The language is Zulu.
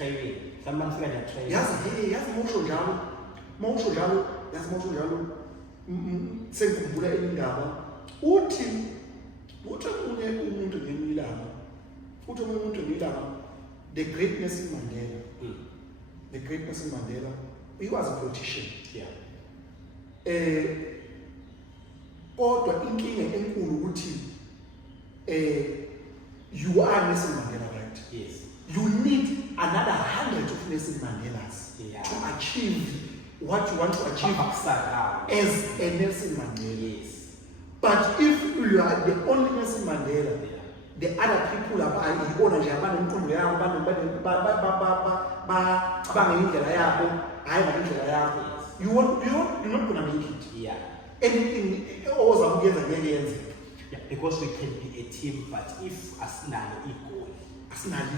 training. Someone fika nje training. Yazi mawusho njalo, sengikhumbula indaba uthi omunye umuntu ngemilanga. The great Nelson Mandela. The great Nelson Mandela, he was a politician. Yeah. Kodwa inkinga enkulu ukuthi you are Nelson Mandela, right? Yes. You need another 100 of Nelson Mandelas to achieve what you want to achieve as a Nelson Mandela. Yes. But if you are the only Nelson Mandela, the other people are you're not gonna make it. Yeah. Anything Because we can be a team, but if as equal.